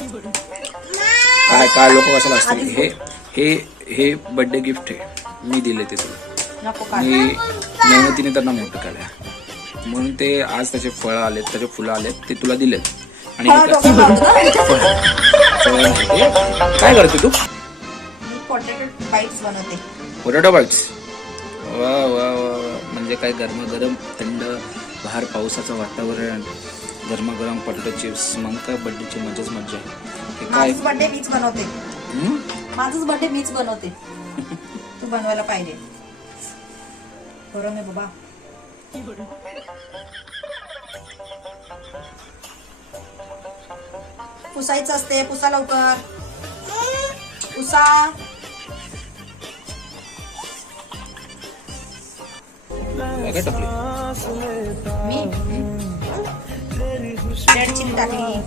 काय काय लोक कशाला असतील. हे हे हे बर्थडे गिफ्ट आहे, मी दिले ते तुला. मी मेहनतीने त्यांना मोठं केलंय म्हणून ते आज त्याचे फळं आलेत, त्याचे फुलं आलेत, ते तुला दिलेत. आणि काय करते तू? पोटॅटो बाईट्स बनवते. Potato bites. वा वा वा. म्हणजे काय गरमागरम थंड बाहेर पावसाचं वातावरण, गरमागरम पोटॅटो चिप्स. मग काय बर्थडेची मजाच मजा आहे. माझाच बर्थडे मीच बनवते. माझाच बर्थडे मीच बनवते. तू बनवायला पाहिजे. बरं मी बाबा. पुसायचं असते, पुसा लवकर. पुसा. काय टाकले? मी रेड चिली टाकली,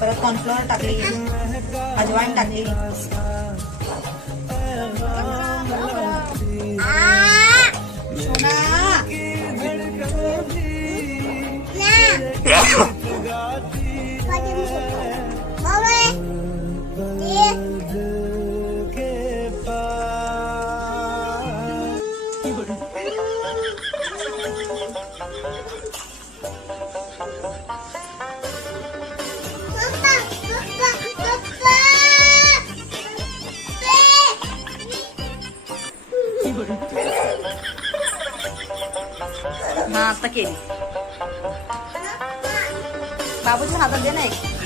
परत कॉर्नफ्लोअर टाकली, अजवाईन टाकली. हा आता केली. बाबूच्या हातात दे ना एक.